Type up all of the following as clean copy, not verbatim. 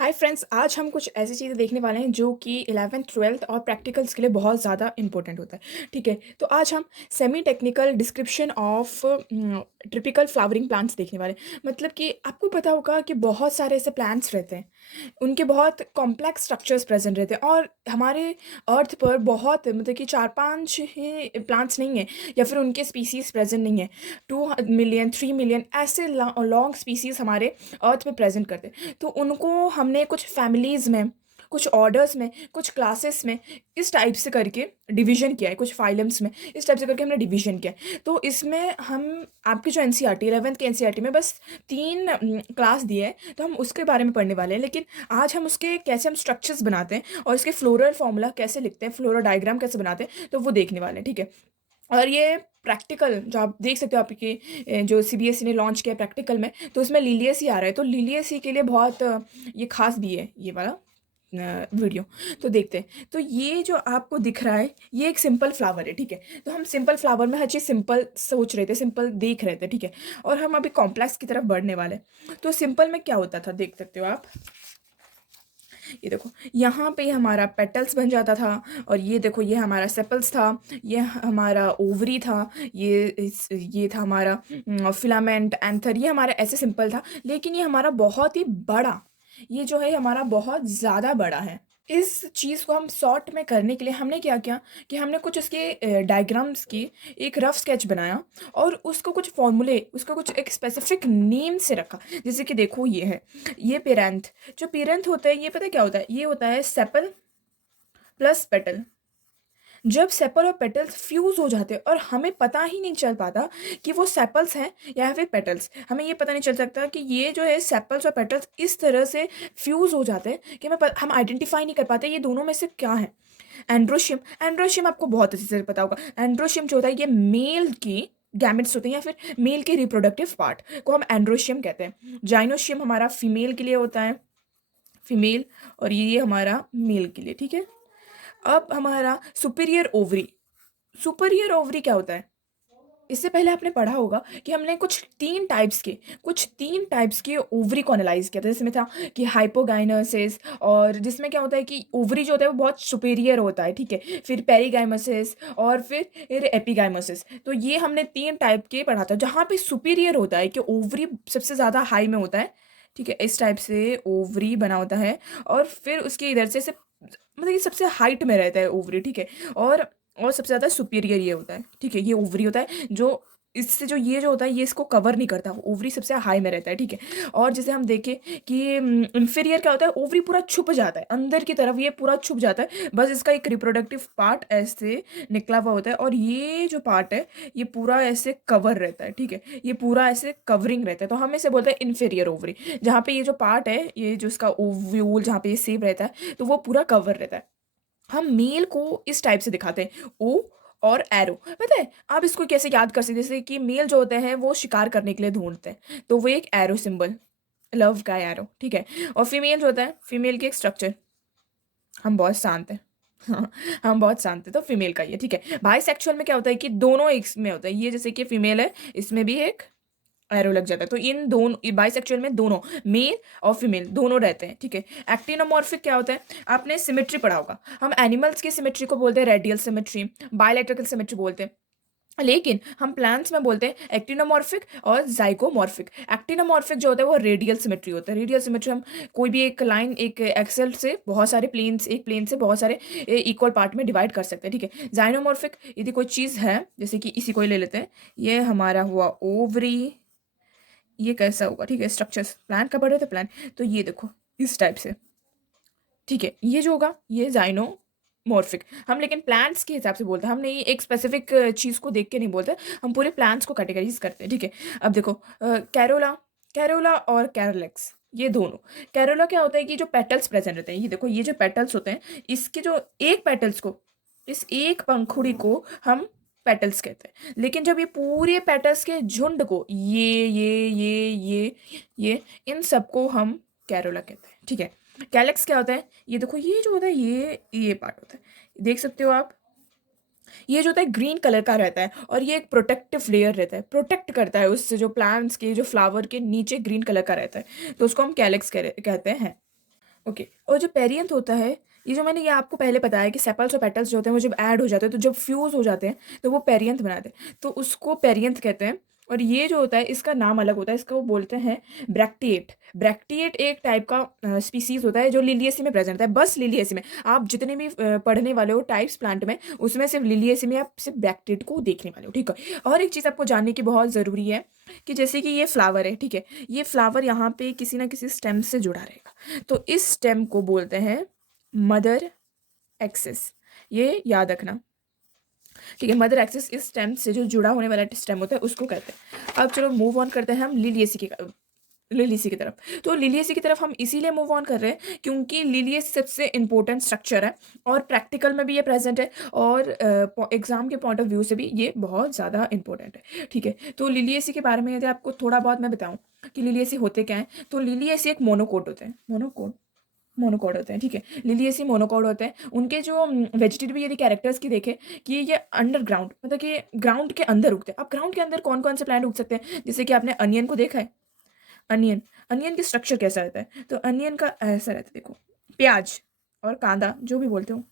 Hi friends, आज हम कुछ ऐसी चीज़ें देखने वाले हैं जो कि 11th 12th और प्रैक्टिकल्स के लिए बहुत ज़्यादा इंपॉर्टेंट होता है। ठीक है, तो आज हम semi technical description of typical flowering plants देखने वाले हैं। मतलब कि आपको पता होगा कि बहुत सारे ऐसे प्लांट्स रहते हैं, उनके बहुत कॉम्प्लेक्स स्ट्रक्चर्स प्रेजेंट रहते हैं और हमारे अर्थ पर बहुत मतलब कि 4-5 ही प्लांट्स नहीं हैं या फिर उनके स्पीसीज प्रेजेंट नहीं है। 2 मिलियन 3 मिलियन ऐसे लॉन्ग स्पीसीज हमारे अर्थ में प्रेजेंट करते हैं। तो उनको हमने कुछ फैमिलीज़ में, कुछ ऑर्डर्स में, कुछ क्लासेस में इस टाइप से करके डिवीज़न किया है, कुछ फ़ाइलम्स में इस टाइप से करके हमने डिवीज़न किया है। तो इसमें हम आपकी जो एनसीईआरटी 11th के एनसीईआरटी में बस 3 क्लास दिए हैं, तो हम उसके बारे में पढ़ने वाले हैं। लेकिन आज हम उसके कैसे हम स्ट्रक्चर्स बनाते हैं और इसके फ्लोरल फ़ॉर्मूला कैसे लिखते हैं, फ्लोरल डायग्राम कैसे बनाते हैं, तो वो देखने वाले हैं, ठीक है? और ये प्रैक्टिकल जो आप देख सकते हो आपके जो सीबीएसई ने लॉन्च किया है प्रैक्टिकल में, तो उसमें लिलियसी आ रहा है। तो लिलियसी के लिए बहुत ये खास भी है ये वाला वीडियो। तो देखते हैं। तो ये जो आपको दिख रहा है ये एक सिंपल फ्लावर है, ठीक है? तो हम सिंपल फ्लावर में हर चीज़ सिंपल सोच रहे थे, सिंपल देख रहे थे, ठीक है? और हम अभी कॉम्प्लेक्स की तरफ बढ़ने वाले हैं। तो सिंपल में क्या होता था देख सकते हो आप। ये देखो, यहाँ पे हमारा पेटल्स बन जाता था और ये देखो ये हमारा सेपल्स था, ये हमारा ओवरी था, ये था हमारा फिलामेंट एंथर, ये हमारा ऐसे सिंपल था। लेकिन ये हमारा बहुत ही बड़ा, ये जो है हमारा बहुत ज़्यादा बड़ा है। इस चीज़ को हम शॉर्ट में करने के लिए हमने क्या किया कि हमने कुछ उसके डायग्राम्स की एक रफ स्केच बनाया और उसको कुछ फॉर्मूले, उसको कुछ एक स्पेसिफिक नेम से रखा। जैसे कि देखो ये है, ये पेरेंथ, जो पेरेंथ होता है ये पता है क्या होता है, ये होता है सेपल प्लस पेटल। जब सेपल और पेटल्स फ्यूज हो जाते हैं और हमें पता ही नहीं चल पाता कि वो सेपल्स हैं या फिर पेटल्स, हमें ये पता नहीं चल सकता कि ये जो है सेपल्स और पेटल्स इस तरह से फ्यूज हो जाते हैं कि हम आइडेंटिफाई नहीं कर पाते ये दोनों में से क्या है। एंड्रोशियम, एंड्रोशियम आपको बहुत अच्छे से पता होगा। एंड्रोशियम जो होता है ये मेल की गैमेट्स होते हैं या फिर मेल के रिप्रोडक्टिव पार्ट को हम एंड्रोशियम कहते हैं। जाइनोशियम हमारा फीमेल के लिए होता है, फीमेल, और ये हमारा मेल के लिए, ठीक है? अब हमारा सुपीरियर ओवरी, सुपीरियर ओवरी क्या होता है? इससे पहले आपने पढ़ा होगा कि हमने कुछ तीन टाइप्स के ओवरी को एनालाइज किया था, जिसमें था कि हाइपोगाइनोसिस, और जिसमें क्या होता है कि ओवरी जो होता है वो बहुत सुपेरियर होता है, ठीक है? फिर पेरीगाइमोसिस और फिर एपिगाइमोसिस। तो ये हमने 3 टाइप के पढ़ा था। जहाँ पे सुपीरियर होता है कि ओवरी सबसे ज़्यादा हाई में होता है, ठीक है? इस टाइप से ओवरी बना होता है और फिर उसके इधर से मतलब ये सबसे हाइट में रहता है ओवरी, ठीक है? और सबसे ज़्यादा सुपीरियर ये होता है, ठीक है? ये ओवरी होता है जो इससे जो ये जो होता है ये इसको कवर नहीं करता, ओवरी सबसे हाई में रहता है, ठीक है? और जैसे हम देखें कि इंफीरियर क्या होता है, ओवरी पूरा छुप जाता है अंदर की तरफ, ये पूरा छुप जाता है, बस इसका एक रिप्रोडक्टिव पार्ट ऐसे निकला हुआ होता है और ये जो पार्ट है ये पूरा ऐसे कवर रहता है, ठीक है? ये पूरा ऐसे कवरिंग रहता है, तो हम इसे बोलते हैं इंफीरियर ओवरी। जहाँ पे ये जो पार्ट है, ये जो इसका ओव्यूल जहाँ पे ये सेव रहता है, तो वो पूरा कवर रहता है। हम मेल को इस टाइप से दिखाते हैं, ओ और एरो। पता है आप इसको कैसे याद कर सकते हैं? जैसे कि मेल जो होते हैं वो शिकार करने के लिए ढूंढते हैं, तो वो एक एरो सिंबल, लव का एरो, ठीक है? और फीमेल जो होता है, फीमेल की एक स्ट्रक्चर, हम बहुत शांत हैं। हाँ, हम बहुत शांत हैं, तो फीमेल का ये, ठीक है? बाइसेक्सुअल में क्या होता है कि दोनों एक में होता है, ये जैसे कि फीमेल है, इसमें भी एक एरो लग जाता है। तो इन दोनों बाइसेक्सुअल में दोनों मेल और फीमेल दोनों रहते हैं, ठीक है? एक्टिनोमॉर्फिक क्या होता है? आपने सिमेट्री पढ़ा होगा। हम एनिमल्स की सिमेट्री को बोलते हैं रेडियल सिमेट्री, बायलैटरल सिमेट्री बोलते हैं। लेकिन हम प्लांट्स में बोलते हैं एक्टिनोमॉर्फिक और जाइगोमॉर्फिक। एक्टिनोमॉर्फिक जो होता है वो रेडियल सिमेट्री होता है। रेडियल सिमेट्री हम कोई भी एक लाइन, एक एक्सेल से बहुत सारे प्लेन्स, एक प्लेन से बहुत सारे इक्वल पार्ट में डिवाइड कर सकते हैं, ठीक है? जाइनोमॉर्फिक, यदि कोई चीज़ है जैसे कि इसी को ही ले लेते हैं, ये हमारा हुआ ओवरी, ये कैसा होगा, ठीक है? स्ट्रक्चर्स प्लांट का पढ़े थे, प्लांट, तो ये देखो इस टाइप से, ठीक है? ये जो होगा ये जाइनोमॉर्फिक। हम लेकिन प्लांट्स के हिसाब से बोलते हैं, हम नहीं एक स्पेसिफिक चीज़ को देख के नहीं बोलते, हम पूरे प्लांट्स को कैटेगराइज करते हैं, ठीक है? अब देखो कैरोला, कैरोला और कैरोलेक्स, ये दोनों। कैरोला क्या होता है कि जो पेटल्स प्रेजेंट रहते हैं, ये देखो ये जो पेटल्स होते हैं, इसके जो एक पेटल्स को, इस एक पंखुड़ी को हम पेटल्स कहते हैं। लेकिन जब ये पूरे पेटल्स के झुंड को, ये इन सबको हम कैरोला कहते हैं, ठीक है? कैलेक्स क्या होता है? ये देखो ये जो होता है ये पार्ट होता है, देख सकते हो आप। ये जो होता है ग्रीन कलर का रहता है और ये एक प्रोटेक्टिव लेयर रहता है, प्रोटेक्ट करता है उससे, जो प्लांट्स के जो फ्लावर के नीचे ग्रीन कलर का रहता है, तो उसको हम कैलेक्स कहते हैं। ओके। और जो पेरियंथ होता है, ये जो मैंने ये आपको पहले बताया कि सेपल्स और पेटल्स जो होते हैं वो जब ऐड हो जाते हैं, तो जब फ्यूज़ हो जाते हैं तो वो पेरियंथ बनाते हैं, तो उसको पेरियंथ कहते हैं। और ये जो होता है इसका नाम अलग होता है, इसको वो बोलते हैं ब्रैक्टिएट। ब्रैक्टिएट एक टाइप का स्पीसीज़ होता है जो लिलिएसी में प्रेजेंट है, बस लिलिएसी में। आप जितने भी पढ़ने वाले हो टाइप्स प्लांट में, उसमें सिर्फ लिलिएसी में आप सिर्फ ब्रैक्टिएट को देखने वाले हो, ठीक है। और एक चीज़ आपको जानने की बहुत ज़रूरी है कि जैसे कि ये फ्लावर है, ठीक है, ये फ्लावर यहाँ पे किसी ना किसी स्टेम से जुड़ा रहेगा, तो इस स्टेम को बोलते हैं मदर एक्सिस। ये याद रखना, ठीक है। मदर एक्सिस इस स्टेम से जो जुड़ा होने वाला स्टेम होता है उसको कहते हैं। अब चलो मूव ऑन करते हैं हम लिलिएसी की तरफ। तो लिलिएसी की तरफ हम इसीलिए मूव ऑन कर रहे हैं क्योंकि लिलिएसी सबसे इंपॉर्टेंट स्ट्रक्चर है, और प्रैक्टिकल में भी ये प्रेजेंट है, और एग्जाम के पॉइंट ऑफ व्यू से भी ये बहुत ज़्यादा इंपॉर्टेंट है, ठीक है। तो लिलिएसी के बारे में यदि आपको थोड़ा बहुत मैं बताऊं कि लिलिएसी होते क्या हैं, तो लिलिएसी एक मोनोकोट होते हैं, मोनोकॉड होते हैं, ठीक है। लिलिएसी मोनोकॉड होते हैं। उनके जो वेजिटेटिव यदि कैरेक्टर्स की देखें कि ये अंडरग्राउंड, मतलब कि ग्राउंड के अंदर उगते हैं। अब ग्राउंड के अंदर कौन कौन से प्लांट उग सकते हैं, जैसे कि आपने अनियन को देखा है। अनियन, अनियन की स्ट्रक्चर कैसा रहता है, तो अनियन का ऐसा रहता है, देखो, प्याज और कांदा जो भी बोलते हो,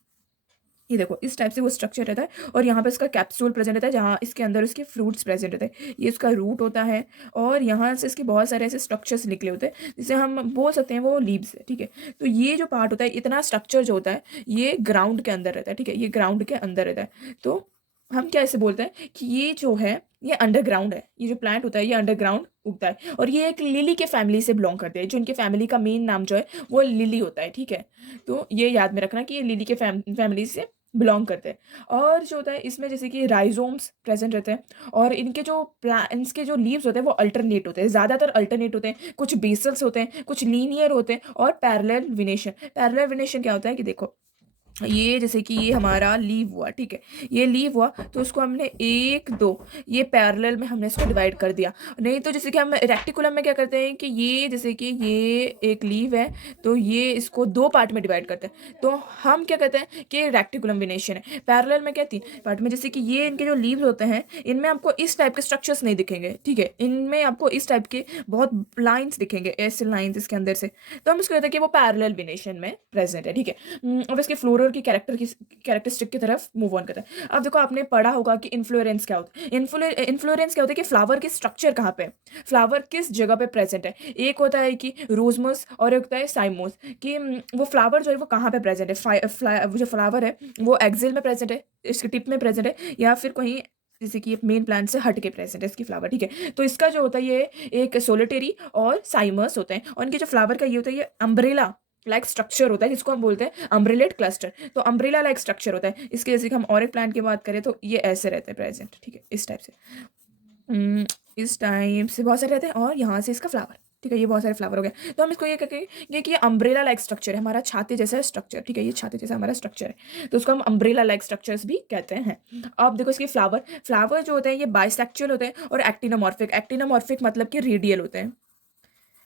ये देखो इस टाइप से वो स्ट्रक्चर रहता है, और यहाँ पे इसका कैप्सूल प्रेजेंट रहता है जहाँ इसके अंदर इसके फ्रूट्स प्रेजेंट रहते हैं। ये इसका रूट होता है, और यहाँ से इसके बहुत सारे ऐसे स्ट्रक्चर्स निकले होते हैं जिसे हम बोल सकते हैं वो लीव्स है, ठीक है। तो ये जो पार्ट होता है, इतना स्ट्रक्चर जो होता है, ये ग्राउंड के अंदर रहता है, ठीक है, ये ग्राउंड के अंदर रहता है। तो हम क्या ऐसे बोलते हैं कि ये जो है ये अंडरग्राउंड है, ये जो प्लांट होता है ये अंडरग्राउंड उगता है, और ये एक लिली के फैमिली से बिलोंग करते हैं, जो इनके फैमिली का मेन नाम जो है वो लिली होता है, ठीक है। तो ये याद में रखना कि ये लिली के फैमिली से बिलोंग करते हैं। और जो होता है इसमें जैसे कि राइजोम्स प्रेजेंट रहते हैं, और इनके जो प्लांट्स के जो लीव्स होते हैं वो अल्टरनेट होते हैं, ज़्यादातर अल्टरनेट होते हैं, कुछ बेसल्स होते हैं, कुछ लीनियर होते हैं, और पैरेलल विनेशन। पैरेलल विनेशन क्या होता है कि देखो, ये जैसे कि ये हमारा लीव हुआ, ठीक है, ये लीव हुआ तो उसको हमने एक दो, ये पैरेलल में हमने इसको डिवाइड कर दिया। नहीं तो जैसे कि हम रेक्टिकुलम में क्या करते हैं कि ये जैसे कि ये एक लीव है, तो ये इसको दो पार्ट में डिवाइड करते हैं, तो हम क्या कहते हैं कि रेक्टिकुलम विनेशन है। पैरेलल में क्या, तीन पार्ट में। जैसे कि ये इनके जो लीव्स होते हैं इनमें आपको इस टाइप के स्ट्रक्चर्स नहीं दिखेंगे, ठीक है, इनमें आपको इस टाइप के बहुत लाइन्स दिखेंगे, ऐसे लाइन्स इसके अंदर से, तो हम उसको कहते हैं कि वो पैरेलल विनेशन में प्रेजेंट है, ठीक है। अब इसके फ्लोरल की कैरेक्टरिस्टिक की तरफ मूव ऑन करते हैं। अब देखो आपने पढ़ा होगा कि इन्फ्लोरेंस क्या होता है। इन्फ्लोरेंस क्या होता है कि फ्लावर की स्ट्रक्चर कहाँ पे, फ्लावर किस जगह पे प्रेजेंट है। एक होता है कि रोजमस, और एक होता है साइमोस, कि वो फ्लावर जो है वो कहाँ पे प्रेजेंट है। वो जो फ्लावर है वो एक्सिल में प्रेजेंट है, इसके टिप में प्रेजेंट है, या फिर कहीं जैसे कि मेन प्लांट से हट के प्रेजेंट है इसकी फ्लावर, ठीक है। तो इसका जो होता है ये एक सोलिटेरी और साइमस होते हैं, और इनके जो फ्लावर का ये होता है ये अम्ब्रेला लाइक स्ट्रक्चर होता है, जिसको हम बोलते हैं अम्ब्रेलेट क्लस्टर। तो अम्ब्रेला लाइक स्ट्रक्चर होता है इसके। जैसे कि हम और एक प्लांट की बात करें तो ये ऐसे रहते हैं प्रेजेंट, ठीक है, इस टाइप से। हम्म, इस टाइप से बहुत सारे रहते हैं, और यहाँ से इसका फ्लावर, ठीक है, ये बहुत सारे फ्लावर हो गए। तो हम इसको ये कहेंगे कि ये अम्ब्रेला लाइक स्ट्रक्चर है, हमारा छाते जैसा स्ट्रक्चर, ठीक है, ये छाते जैसा हमारा स्ट्रक्चर है, तो उसको हम अम्ब्रेला लाइक स्ट्रक्चर्स भी कहते हैं। अब देखो इसके फ्लावर, फ्लावर जो होते हैं ये बाइसेक्चुअल होते हैं, और एक्टिनोमॉर्फिक। एक्टिनोमॉर्फिक मतलब कि रेडियल होते हैं,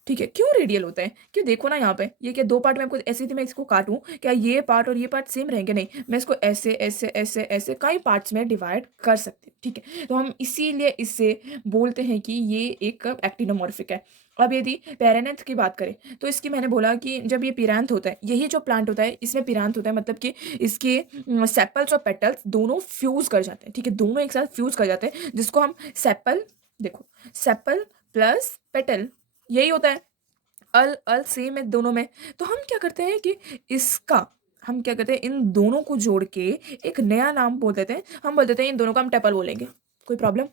ठीक है। क्यों रेडियल होता है, क्यों, देखो ना यहाँ पे, ये क्या दो पार्ट में आपको ऐसे ही मैं इसको काटूं, क्या ये पार्ट और ये पार्ट सेम रहेंगे, नहीं, मैं इसको ऐसे ऐसे ऐसे ऐसे कई पार्ट्स में डिवाइड कर सकते हैं, ठीक है। तो हम इसीलिए इससे बोलते हैं कि ये एक एक्टिनोमॉर्फिक है। अब यदि पेरेनेंथ की बात करें तो इसकी मैंने बोला कि जब ये पिरांथ होता है, यही जो प्लांट होता है इसमें पिरांथ होता है, मतलब कि इसके सेपल्स और पेटल्स दोनों फ्यूज कर जाते हैं, ठीक है, दोनों एक साथ फ्यूज कर जाते हैं, जिसको हम सेपल, देखो, सेपल प्लस पेटल, यही होता है। अल अल सेम है दोनों में। तो हम क्या करते हैं कि इसका, हम क्या करते हैं इन दोनों को जोड़ के एक नया नाम बोल देते हैं। हम बोल देते हैं इन दोनों को हम टेपल बोलेंगे। कोई प्रॉब्लम,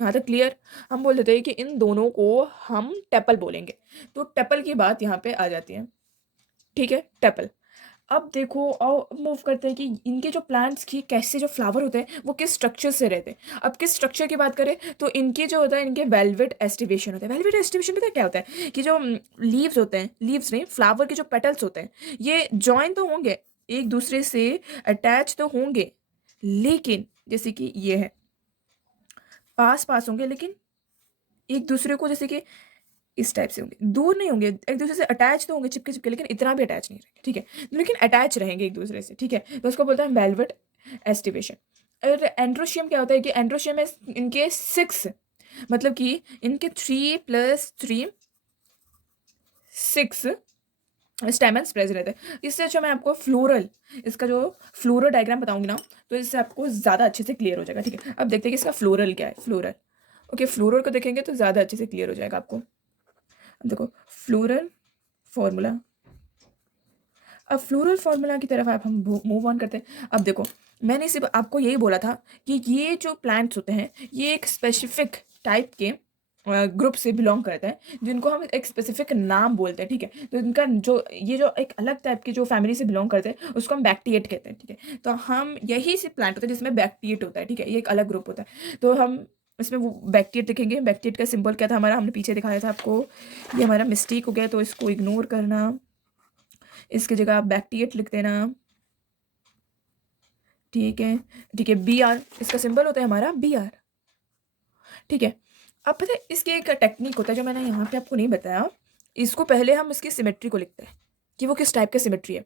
यहाँ तक क्लियर। हम बोल देते हैं कि इन दोनों को हम टेपल बोलेंगे। तो टेपल की बात यहाँ पे आ जाती है, ठीक है, टेपल। अब देखो और मूव करते हैं कि इनके जो प्लांट्स की कैसे जो फ्लावर होते हैं वो किस स्ट्रक्चर से रहते हैं। अब किस स्ट्रक्चर की बात करें तो इनके जो होता है इनके वेलवेट एस्टिवेशन होता है। वेलवेट एस्टिवेशन पता है क्या होता है कि जो लीव्स होते हैं, लीव्स में फ्लावर के जो पेटल्स होते हैं ये जॉइन तो होंगे, एक दूसरे से अटैच तो होंगे, लेकिन जैसे कि ये है पास पास होंगे, लेकिन एक दूसरे को जैसे कि इस टाइप से होंगे, दूर नहीं होंगे, एक दूसरे से अटैच तो होंगे चिपके चिपके, लेकिन इतना भी अटैच नहीं रहेंगे, ठीक है, लेकिन अटैच रहेंगे एक दूसरे से, ठीक है। तो उसको बोलते हैं वेलवेट एस्टिवेशन। और एंड्रोशियम क्या होता है कि एंड्रोशियम में इनके 6, मतलब कि इनके 3 + 3 6 स्टेमन्स प्रेजेंट रहते हैं। इससे अच्छा मैं आपको फ्लोरल, इसका जो फ्लोरल डायग्राम बताऊंगी ना, तो इससे आपको ज़्यादा अच्छे से क्लियर हो जाएगा। ठीक है, अब देखते हैं कि इसका फ्लोरल क्या है। फ्लोरल, ओके, फ्लोरल को देखेंगे तो ज़्यादा अच्छे से क्लियर हो जाएगा आपको। अब देखो फ्लोरल फॉर्मूला, अब फ्लोरल फार्मूला की तरफ आप हम मूव ऑन करते हैं। अब देखो मैंने सिर्फ आपको यही बोला था कि ये जो प्लांट्स होते हैं ये एक स्पेसिफिक टाइप के ग्रुप से बिलोंग करते हैं, जिनको हम एक स्पेसिफिक नाम बोलते हैं। ठीक है, तो इनका जो ये जो एक अलग टाइप की जो फैमिली से बिलोंग करते हैं उसको हम बैक्टीएट कहते हैं। ठीक है, तो हम यही से प्लांट होता है जिसमें बैक्टीएट होता है। ठीक है, ये एक अलग ग्रुप होता है। तो हम इसमें वो बैक्टीएट देखेंगे। बैक्टीएट का सिंबल क्या था हमारा, हमने पीछे दिखाया था आपको। ये हमारा मिस्टेक हो गया तो इसको इग्नोर करना, इसकी जगह आप बैक्टीएट लिख देना। ठीक है, ठीक है, बी आर इसका सिंबल होता है हमारा, बी आर। ठीक है, अब पता है इसकी एक टेक्निक होता है जो मैंने यहाँ पे आपको नहीं बताया। इसको पहले हम इसकी सिमेट्री को लिखते हैं कि वो किस टाइप का सिमेट्री है।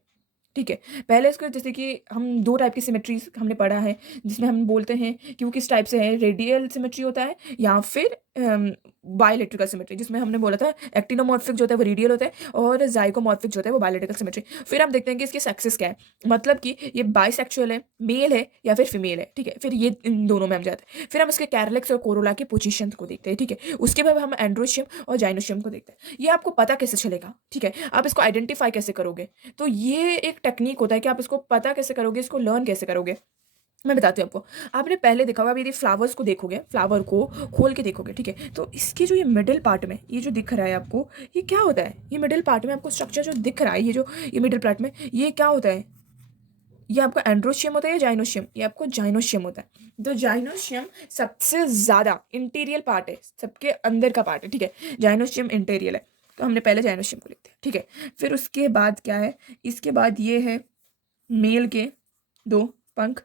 ठीक है, पहले इसको जैसे कि हम 2 टाइप की सिमेट्रीज़ हमने पढ़ा है, जिसमें हम बोलते हैं कि वो किस टाइप से है, रेडियल सिमेट्री होता है या फिर बायलैटरल सिमेट्री, जिसमें हमने बोला था एक्टिनोमॉर्फिक जो होता है वो रेडियल होता है और ज़ाइगोमॉर्फिक जो होता है वो बायलैटरल सिमेट्री। फिर हम देखते हैं कि इसकी सेक्सेस क्या है, मतलब कि ये बाइसेक्सुअल है, मेल है या फिर फीमेल है। ठीक है, फिर ये इन दोनों में हम जाते हैं। फिर हम इसके कैरलेक्स और कोरोला की पोजीशन को देखते हैं। ठीक है, उसके बाद हम एंड्रोशियम और जाइनोशियम को देखते हैं। ये आपको पता कैसे चलेगा, ठीक है, आप इसको आइडेंटिफाई कैसे करोगे, तो ये एक टेक्निक होता है कि आप इसको पता कैसे करोगे, इसको लर्न कैसे करोगे। मैं बताती हूँ आपको। आपने पहले देखा होगा, आप यदि फ्लावर्स को देखोगे, फ्लावर को खोल के देखोगे, ठीक है, तो इसके जो ये मिडिल पार्ट में ये जो दिख रहा है आपको, ये क्या होता है, ये मिडिल पार्ट में आपको स्ट्रक्चर जो दिख रहा है, ये जो ये मिडिल पार्ट में ये क्या होता है, ये आपका एंड्रोशियम होता है या जाइनोशियम, ये आपको जाइनोशियम होता है। तो जाइनोशियम सबसे ज़्यादा इंटीरियर पार्ट है, सबके अंदर का पार्ट है। ठीक है, जाइनोशियम इंटीरियर है, तो हमने पहले जाइनोशियम को लिखते हैं। ठीक है, फिर उसके बाद क्या है, इसके बाद ये है मेल के 2 पंख,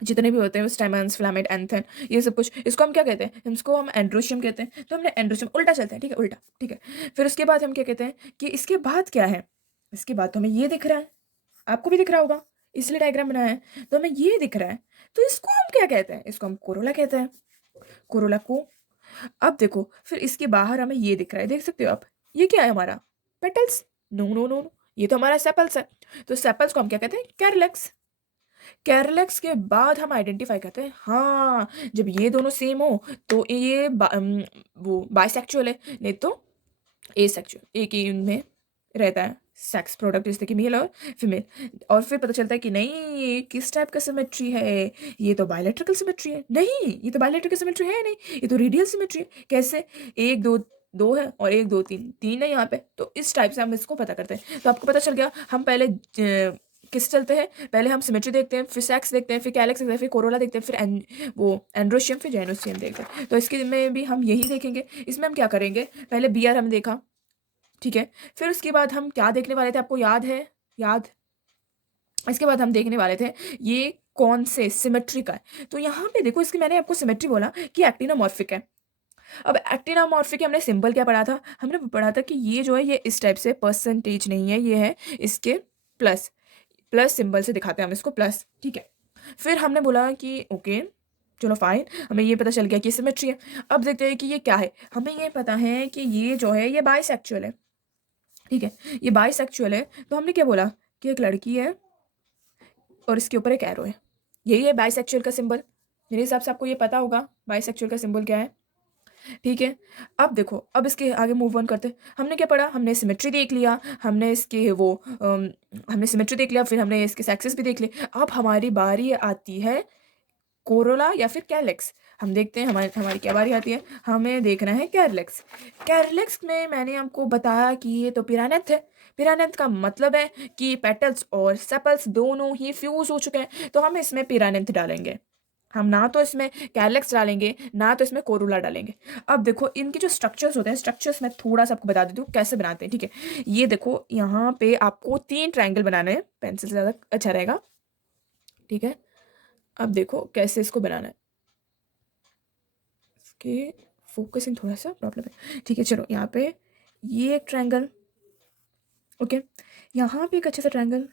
जितने भी होते हैं स्टेमन्स, फिलामेंट, एंथन, ये सब कुछ, इसको हम क्या कहते हैं, इसको हम एंड्रोशियम कहते हैं। तो हमने एंड्रोशियम उल्टा चलते हैं। ठीक है, उल्टा। ठीक है, फिर उसके बाद हम क्या कहते हैं कि इसके बाद क्या है, इसके बाद तो हमें ये दिख रहा है, आपको भी दिख रहा होगा, इसलिए डायग्राम बनाया है, तो हमें ये दिख रहा है, तो इसको हम क्या कहते हैं, इसको हम कोरोला कहते हैं, कोरोला को। अब देखो फिर इसके बाहर हमें ये दिख रहा है, देख सकते हो आप, ये क्या है हमारा, petals. No no no no, ये तो हमारा सेपल्स है। तो सेपल्स को हम क्या कहते हैं, कैरलेक्स। कैरलेक्स के बाद हम आइडेंटिफाई करते हैं, हाँ, जब ये दोनों सेम हो तो ये वो बाइसेक्चुअल है, नहीं तो एसेक्चुअल, एक ही उनमें रहता है सेक्स प्रोडक्ट, जैसे कि मेल और फीमेल। और फिर पता चलता है कि नहीं, ये किस टाइप का सिमेट्री है, ये तो बायलैटरल सिमेट्री है, नहीं ये तो बायलैटरल सिमेट्री है नहीं, ये तो रेडियल सिमेट्री है। कैसे, 1 2 2 है और 1 2 3 3 है यहाँ पे, तो इस टाइप से हम इसको पता करते हैं। तो आपको पता चल गया, हम पहले किस चलते हैं, पहले हम सिमेट्री देखते हैं, फिर सेक्स देखते हैं, फिर कैलेक्स देखते हैं, फिर कोरोला देखते हैं, फिर वो एंड्रोशियम, फिर जाइनोशियम देखते हैं। तो इसके में भी हम यही देखेंगे। इसमें हम क्या करेंगे, पहले बी आर हमने देखा, ठीक है, फिर उसके बाद हम क्या देखने वाले थे, आपको याद है, याद, इसके बाद हम देखने वाले थे ये कौन से सिमेट्री का है। तो यहाँ पे देखो, इसकी मैंने आपको सिमेट्री बोला कि एक्टिनोमॉर्फिक है। अब एक्टिनोमॉर्फिक हमने सिंबल क्या पढ़ा था, हमने पढ़ा था कि ये जो है ये इस टाइप से परसेंटेज नहीं है, ये है इसके प्लस, प्लस सिंबल से दिखाते हैं हम इसको, प्लस। ठीक है, फिर हमने बोला कि ओके चलो फाइन, हमें ये पता चल गया कि सिमेट्री है। अब देखते हैं कि ये क्या है, हमें ये पता है कि ये जो है ये बाइसेक्चुअल है। ठीक है, ये बाइसेक्चुअल है, तो हमने क्या बोला कि एक लड़की है और इसके ऊपर एक एरो है, यही है बाइसेक्चुअल का सिंबल। मेरे हिसाब से आपको ये पता होगा बाइसेक्चुअल का सिंबल क्या है। ठीक है, अब देखो, अब इसके आगे मूव ऑन करते हैं। हमने क्या पढ़ा, हमने सिमेट्री देख लिया, हमने इसके वो हमने सिमेट्री देख लिया, फिर हमने इसके सेक्सेस भी देख लिए। अब हमारी बारी आती है कोरोला या फिर कैरलेक्स। हम देखते हैं हमारी हमारी क्या बारी आती है, हमें देखना है कैरलेक्स। कैरलेक्स में मैंने आपको बताया कि ये तो पिरानेथ है। पिरानेथ का मतलब है कि पेटल्स और सेपल्स दोनों ही फ्यूज हो चुके हैं, तो हम इसमें पिरानेथ डालेंगे। हम ना तो इसमें कैरलेक्स डालेंगे, ना तो इसमें कोरोला डालेंगे। अब देखो इनके जो स्ट्रक्चर्स होते हैं, स्ट्रक्चर्स मैं थोड़ा सा आपको बता देती हूँ कैसे बनाते हैं। ठीक है, ये देखो यहाँ पे आपको 3 ट्रायंगल बनाने हैं, पेंसिल से ज़्यादा अच्छा रहेगा। ठीक है, अब देखो कैसे इसको बनाना है, इसके फोकसिंग थोड़ा सा प्रॉब्लम है। ठीक है, चलो यहाँ पे ये एक ट्रायंगल, ओके, यहाँ पे एक अच्छा सा ट्रायंगल,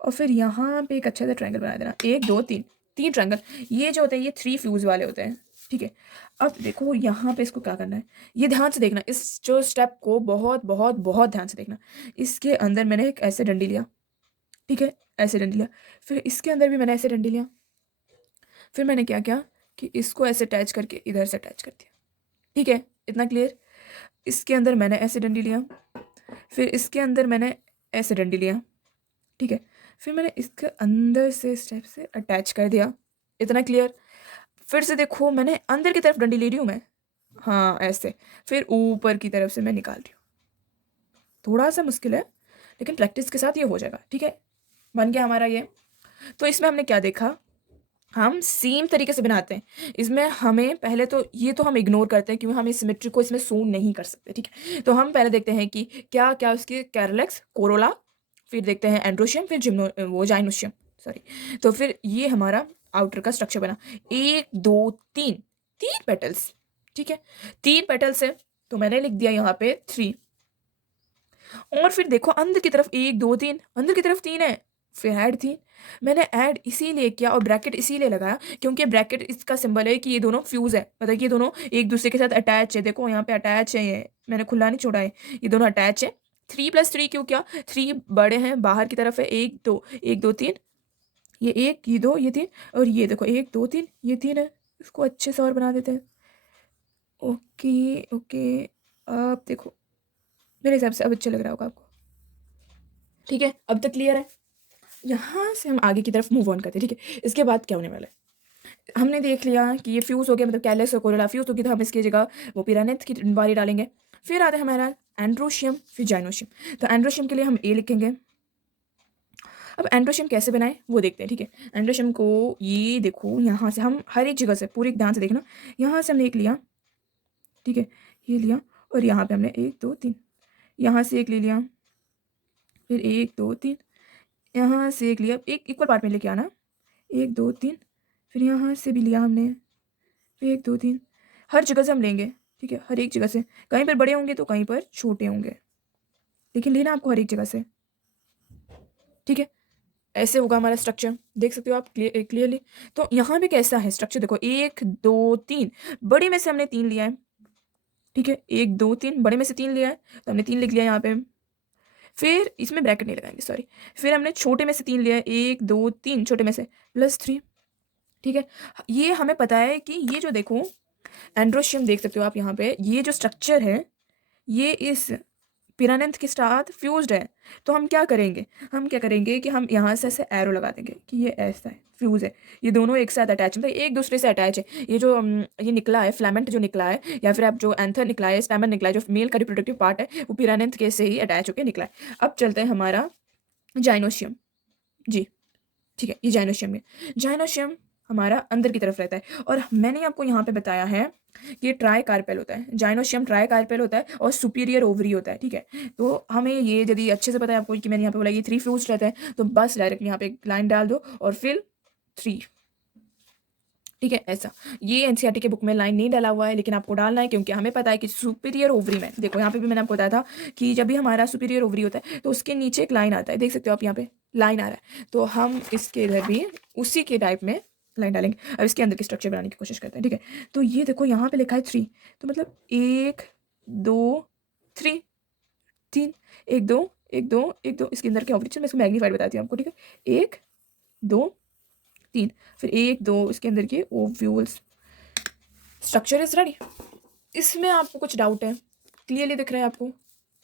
और फिर यहाँ पे एक अच्छा सा ट्रायंगल बना देना, 1 2 3, 3 ट्रायंगल। ये जो होते हैं ये 3 फ्यूज वाले होते हैं। ठीक है। अब देखो यहाँ पे इसको क्या करना है, ये ध्यान से देखना, इस जो स्टेप को बहुत बहुत बहुत ध्यान से देखना। इसके अंदर मैंने एक ऐसे डंडी लिया, ठीक है, ऐसे डंडी लिया। फिर इसके अंदर भी मैंने ऐसे डंडी लिया। फिर मैंने क्या किया कि इसको ऐसे अटैच करके इधर से अटैच कर दिया, ठीक है, इतना क्लियर। इसके अंदर मैंने ऐसे डंडी लिया, फिर इसके अंदर मैंने ऐसे डंडी लिया, ठीक है। फिर मैंने इसके अंदर से स्टेप से अटैच कर दिया, इतना क्लियर। फिर से देखो मैंने अंदर की तरफ डंडी ले रही हूँ मैं, हाँ ऐसे, फिर ऊपर की तरफ से मैं निकाल रही हूँ। थोड़ा सा मुश्किल है लेकिन प्रैक्टिस के साथ ये हो जाएगा, ठीक है, बन गया हमारा ये। तो इसमें हमने क्या देखा, हम सेम तरीके से बनाते हैं। इसमें हमें पहले तो ये तो हम इग्नोर करते हैं क्योंकि हम इस सिमेट्री को इसमें शो नहीं कर सकते, ठीक है। तो हम पहले देखते हैं कि क्या क्या उसके कैरोलेक्स, कोरोला, फिर देखते हैं एंड्रोशियम, फिर जिम्नो वो जाइनोशियम, सॉरी। तो फिर ये हमारा आउटर का स्ट्रक्चर बना, एक दो तीन, तीन पेटल्स, ठीक है, तीन पेटल्स है। तो मैंने लिख दिया यहाँ पे 3। और फिर देखो अंदर की तरफ एक दो तीन, अंदर की तरफ 3 है, फिर ऐड 3। मैंने ऐड इसीलिए किया और ब्रैकेट इसीलिए लगाया क्योंकि ब्रैकेट इसका सिंबल है कि ये दोनों फ्यूज है, मतलब कि ये दोनों एक दूसरे के साथ अटैच है। देखो यहाँ पे अटैच है, ये मैंने खुला नहीं छोड़ा है, ये दोनों अटैच है। 3+3 क्यों, क्या 3 बड़े हैं, बाहर की तरफ है, एक दो, एक दो तीन, ये एक, ये दो, ये तीन, और ये देखो एक दो तीन, ये 3 है। इसको अच्छे से और बना देते हैं। ओके ओके, अब देखो मेरे हिसाब से अब अच्छा लग रहा होगा आपको, ठीक है, अब तक क्लियर है। यहाँ से हम आगे की तरफ मूव ऑन करते हैं, ठीक है। इसके बाद क्या होने वाला है, हमने देख लिया कि ये फ्यूज़ हो गया, मतलब कैलस और कोरोला फ्यूज़ होगी, तो हम इसकी जगह वो पिरानेथ की बारी डालेंगे। फिर आता है हमारा एंड्रोशियम, फिर जाइनोशियम। तो एंड्रोशियम के लिए हम ए लिखेंगे। अब एंड्रोशियम कैसे बनाए वो देखते हैं, ठीक है। एंड्रोशियम को ये देखो यहाँ से हम हर एक जगह से पूरी ध्यान से देखना, यहाँ से हमने एक लिया, ठीक है, ये लिया, और यहाँ पे हमने एक दो तीन, यहाँ से एक ले लिया, फिर एक दो तीन, यहाँ से एक लिया, एक इक्वल पार्ट में लेके आना, एक दो तीन, फिर यहाँ से भी लिया हमने, फिर एक दो तीन, हर जगह से हम लेंगे, ठीक है, हर एक जगह से, कहीं पर बड़े होंगे तो कहीं पर छोटे होंगे, लेकिन लेना आपको हर एक जगह से, ठीक है। ऐसे होगा हमारा स्ट्रक्चर, देख सकते हो आप क्लियरली। तो यहाँ पे कैसा है स्ट्रक्चर, देखो एक दो तीन, बड़े में से हमने 3 लिया है, ठीक है, एक दो तीन, बड़े में से 3 लिया है, तो हमने 3 लिख लिया यहाँ पे। फिर इसमें ब्रैकेट नहीं लगाएंगे, सॉरी। फिर हमने छोटे में से 3 लिया है, एक दो तीन, छोटे में से +3, ठीक है। ये हमें पता है कि ये जो देखो एंड्रोशियम देख सकते हो आप यहाँ पे, ये जो स्ट्रक्चर है ये इस पिरानेंथ के साथ फ्यूज्ड है। तो हम क्या करेंगे, हम क्या करेंगे कि हम यहाँ से ऐसे एरो लगा देंगे कि ये ऐसा है, फ्यूज है, ये दोनों एक साथ अटैच, मतलब एक दूसरे से अटैच है। ये जो ये निकला है फिलामेंट जो निकला है, या फिर आप जो एंथर निकला है, स्टैमन निकला है, जो मेल का रिप्रोडक्टिव पार्ट है, वो पिरानेंथ के से ही अटैच होकर निकला है। अब चलते हैं हमारा जाइनोशियम, जी, ठीक है, ये जाइनोशियम है। जाइनोशियम हमारा अंदर की तरफ रहता है, और मैंने आपको यहाँ पे बताया है कि ये ट्राई कार्पेल होता है, जाइनोशियम ट्राई कार्पेल होता है और सुपीरियर ओवरी होता है, ठीक है। तो हमें ये यदि अच्छे से पता है आपको कि मैंने यहाँ पे बोला ये 3 फ्यूज रहता है, तो बस डायरेक्ट यहाँ पे एक लाइन डाल दो और फिर 3, ठीक है, ऐसा। ये एनसीईआरटी के बुक में लाइन नहीं डाला हुआ है, लेकिन आपको डालना है क्योंकि हमें पता है कि सुपीरियर ओवरी में, देखो यहाँ पे भी मैंने आपको बताया था कि जब भी हमारा सुपीरियर ओवरी होता है तो उसके नीचे एक लाइन आता है, देख सकते हो आप यहाँ पे लाइन आ रहा है। तो हम इसके इधर भी उसी के टाइप में लाइन डालेंगे। अब इसके अंदर की स्ट्रक्चर बनाने की कोशिश करते हैं, ठीक है। तो ये देखो यहाँ पे लिखा है 3, तो मतलब 1 2 3, 3, 1 2 1 2 1 2, इसके अंदर के ओवरी, मैं इसको मैग्नीफाइड बताती हूँ आपको, ठीक है, 1 2 3, फिर 1 2 इसके अंदर के ओव्यूल्स। Structure is ready. इसमें आपको कुछ डाउट है, क्लियरली दिख रहा है आपको,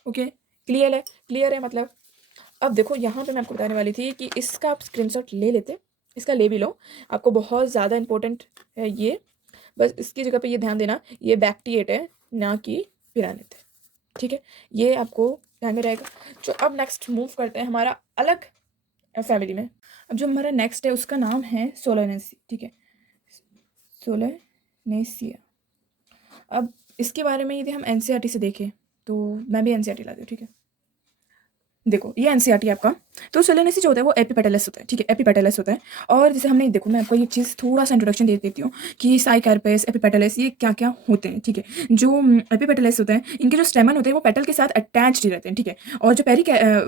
ओके, क्लियर है, क्लियर है मतलब। अब देखो यहाँ पे मैं आपको बताने वाली थी कि इसका आप स्क्रीनशॉट ले लेते, इसका ले भी लो, आपको बहुत ज़्यादा इंपॉर्टेंट है ये, बस इसकी जगह पे ये ध्यान देना ये बैक्टीएट है ना कि पिरानेथ है, ठीक है, ये आपको ध्यान में रहेगा। जो अब नेक्स्ट मूव करते हैं हमारा अलग फैमिली में। अब जो हमारा नेक्स्ट है उसका नाम है सोलानेसी, ठीक है, सोलानेसिया। अब इसके बारे में यदि हम एनसीईआरटी से देखें तो मैं भी एनसीईआरटी लाती हूँ, ठीक है। देखो ये एनसीईआरटी आपका, तो सोलेनेसी जो होता है वो एपिपेटलस होता है, ठीक है, एपिपेटलस होता है। और जैसे हमने देखो मैं आपको ये चीज़ थोड़ा-सा इंट्रोडक्शन दे देती हूँ कि साइकार्पेस, एपिपेटलस ये क्या-क्या होते हैं, ठीक है। जो एपिपेटलस होते हैं, इनके जो स्टेमन होते हैं वो पेटल के साथ अटैच्ड रहते हैं, ठीक है। और जो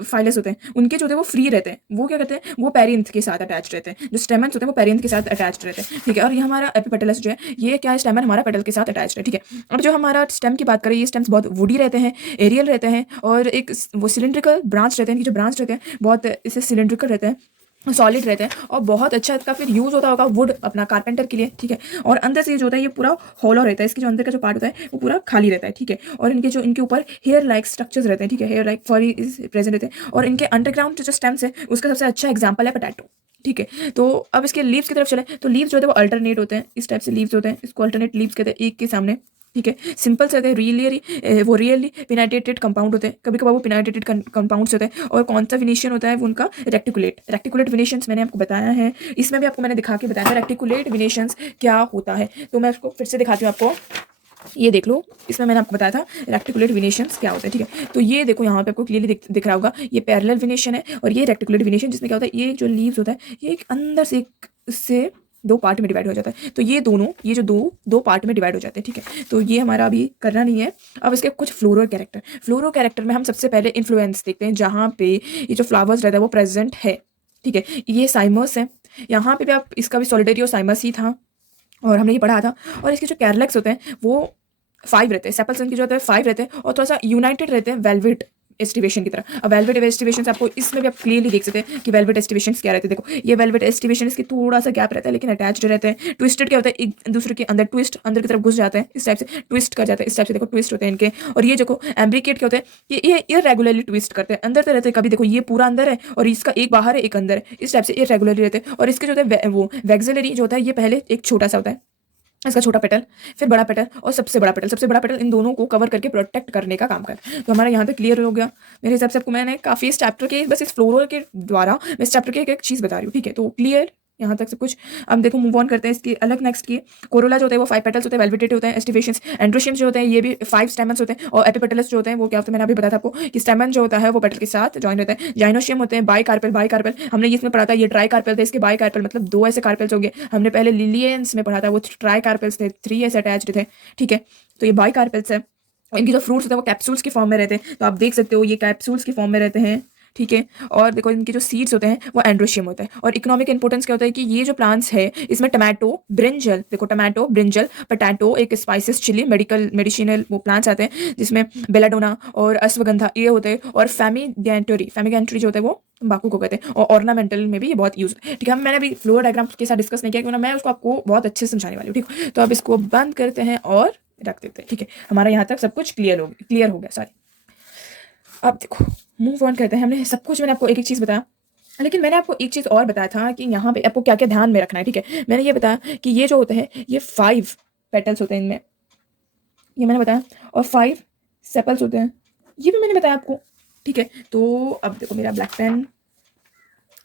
फाइलस होते हैं, उनके जो होते हैं वो फ्री रहते हैं। वो क्या कहते हैं, वो पेरिंथ के साथ अटैच्ड रहते हैं। जो स्टेमन्स होते हैं वो पेरिंथ के साथ अटैच्ड रहते हैं, ठीक है। और ये हमारा एपिपेटलस जो है, ये क्या है, स्टेमन हमारा पेटल के साथ अटैच्ड है, ठीक है। अब जो हमारा स्टेम की बात करें, ये स्टेम्स बहुत वुडी रहते हैं, एरियल रहते हैं, और एक वो सिलिंड्रिकल ब्रांच रहते हैं, जो ब्रांच रहते हैं बहुत इसे सिलिंड्रिकल रहते हैं, सॉलिड रहते हैं, और बहुत अच्छा इसका फिर यूज़ होता होगा वुड अपना कारपेंटर के लिए, ठीक है। और अंदर से ये जो होता है ये पूरा हॉलो रहता है, इसके जो अंदर का जो पार्ट होता है वो पूरा खाली रहता है, ठीक है। और इनके ऊपर हेयर लाइक स्ट्रक्चर्स रहते हैं, ठीक है, हेयर लाइक फरी इज प्रेजेंट रहते हैं। और इनके अंडरग्राउंड जो स्टेम्स है उसका सबसे अच्छा एग्जाम्पल है पोटैटो, ठीक है। तो अब इसके लीव्स की तरफ चले तो लीव्स जो होते हैं वो अल्टरनेट होते हैं, इस टाइप से लीव्स होते हैं, इसको अल्टरनेट लीव्स कहते हैं, एक के सामने, ठीक है। सिंपल से होते हैं, रियली पिनाइटेटेड कंपाउंड होते हैं, कभी कभार वो पिनाइटेटेड कंपाउंड्स होते हैं। और कौन सा विनेशन होता है वो उनका रेक्टिकुलेट विनेशंस मैंने आपको बताया है, इसमें भी आपको मैंने दिखा के बताया था रेक्टिकुलेट विनेशंस क्या होता है। तो मैं उसको फिर से दिखाती हूँ आपको, ये देख लो, इसमें मैंने आपको बताया था रेक्टिकुलेट विनेशंस क्या होता है, ठीक है। तो ये देखो यहाँ पे आपको क्लियरली दिख रहा होगा, ये पैरेलल विनेशन है और ये रेक्टिकुलेट विनेशन, जिसमें क्या होता है, ये जो लीव्स होता है ये एक अंदर से एक से दो पार्ट में डिवाइड हो जाता है। तो ये दोनों, ये जो दो पार्ट में डिवाइड हो जाते हैं, ठीक है। तो ये हमारा अभी करना नहीं है। अब इसके कुछ फ्लोरो कैरेक्टर में हम सबसे पहले इन्फ्लुएंस देखते हैं, जहाँ पे ये जो फ्लावर्स रहता है वो प्रेजेंट है, ठीक है। ये साइमस है, यहाँ पे भी आप इसका भी सॉलिडेरियो साइमस ही था और हमने ये पढ़ा था। और इसके जो कैरलेक्स होते हैं वो 5 रहते हैं, सेपल्स इनके जो होते हैं 5 रहते हैं, और थोड़ा सा यूनाइटेड रहते हैं वेलवेट एस्टिवेशन की तरह। अब वेलवेट एस्टिवेशन आपको इसमें भी आप क्लियरली देख सकते हैं कि वेलवेट एस्टिवेशन क्या रहते हैं। देखो ये वेलवेट एस्टिवेशन, इसकी थोड़ा सा गैप रहता है लेकिन अटैच्ड रहते हैं। ट्विस्टेड क्या होता है, एक दूसरे के अंदर ट्विस्ट, अंदर की तरफ घुस जाते हैं, इस टाइप से ट्विस्ट कर जाते हैं, इस टाइप से देखो ट्विस्ट होते हैं इनके। और ये देखो एम्ब्रिकेट क्या होता है, ये इरेगुलरली ट्विस्ट करते हैं, अंदर से रहते हैं, कभी देखो ये पूरा अंदर है और इसका एक बाहर है एक अंदर है, इस टाइप से इरेगुलरली रहते हैं। और इसके जो होता है वो वैक्सिलरी जो होता है, ये पहले एक छोटा सा होता है, इसका छोटा पेटल, फिर बड़ा पेटल और सबसे बड़ा पेटल, इन दोनों को कवर करके प्रोटेक्ट करने का काम करता है। तो हमारा यहाँ तक क्लियर हो गया मेरे हिसाब से। आपको मैंने काफ़ी इस चैप्टर के, बस इस फ्लोरल के द्वारा मैं इस चैप्टर की एक चीज़ बता रही हूँ, ठीक है। तो क्लियर यहाँ तक सब कुछ। अब देखो मूव ऑन करते हैं इसकी अलग नेक्स्ट की। कोरोला जो होता है वो 5 पेटल्स होते हैं, वेलवेटेड होते हैं, एस्टिवेशंस। एंड्रोशियम्स जो होते हैं ये भी 5 स्टेमन्स होते हैं। और एपिपेटल्स जो होते हैं वो क्या होता है, मैंने अभी बताया था आपको कि स्टेमन जो होता है वो पेटल के साथ जॉइन रहता है। जाइनोशियम होते हैं, बाई कार्पेल हमने इसमें पढ़ा था, ये ट्राई कार्पेल थे, इसके बाई कार्पेल मतलब 2 ऐसे कार्पेल्स हो गए। हमने पहले लिलियंस में पढ़ा था, वो ट्राई कार्पेल्स थे, 3 ऐसे अटैच्ड थे, ठीक है। तो ये बाई कार्पेल्स है। इनकी जो फ्रूट्स होते हैं वो कैप्सूल्स के फॉर्म में रहते हैं, तो आप देख सकते हो ये कैप्सूल्स के फॉर्म में रहते हैं, ठीक है। और देखो इनके जो सीड्स होते हैं वो एंड्रोशियम होता है। और इकोनॉमिक इंपोर्टेंस क्या होता है कि ये जो प्लांट्स है इसमें टमाटो, ब्रिंजल, देखो टमाटो, ब्रिंजल, पोटैटो एक स्पाइसेस चिली मेडिसिनल वो प्लांट्स आते हैं, जिसमें बेलाडोना और अश्वगंधा ये होते हैं। और फैमिगेंटरी जो होता है वो तंबाकू को कहते हैं। और ऑर्नामेंटल में भी ये बहुत यूज है, ठीक है। मैंने अभी फ्लोर डायग्राम के साथ डिस्कस नहीं किया क्योंकि मैं उसको आपको बहुत अच्छे से समझाने वाली हूँ, ठीक। तो अब इसको बंद करते हैं और रख देते हैं, ठीक है। हमारा यहाँ तक सब कुछ क्लियर हो गया, सॉरी। अब देखो मूव ऑन करते हैं। हमने सब कुछ, मैंने आपको एक एक चीज़ बताया, लेकिन मैंने आपको एक चीज़ और बताया था कि यहाँ पे आपको क्या क्या ध्यान में रखना है, ठीक है। मैंने ये बताया कि ये जो होते हैं ये 5 पेटल्स होते हैं इनमें, ये मैंने बताया, और 5 सेपल्स होते हैं, ये भी मैंने बताया आपको, ठीक है। तो अब देखो मेरा ब्लैक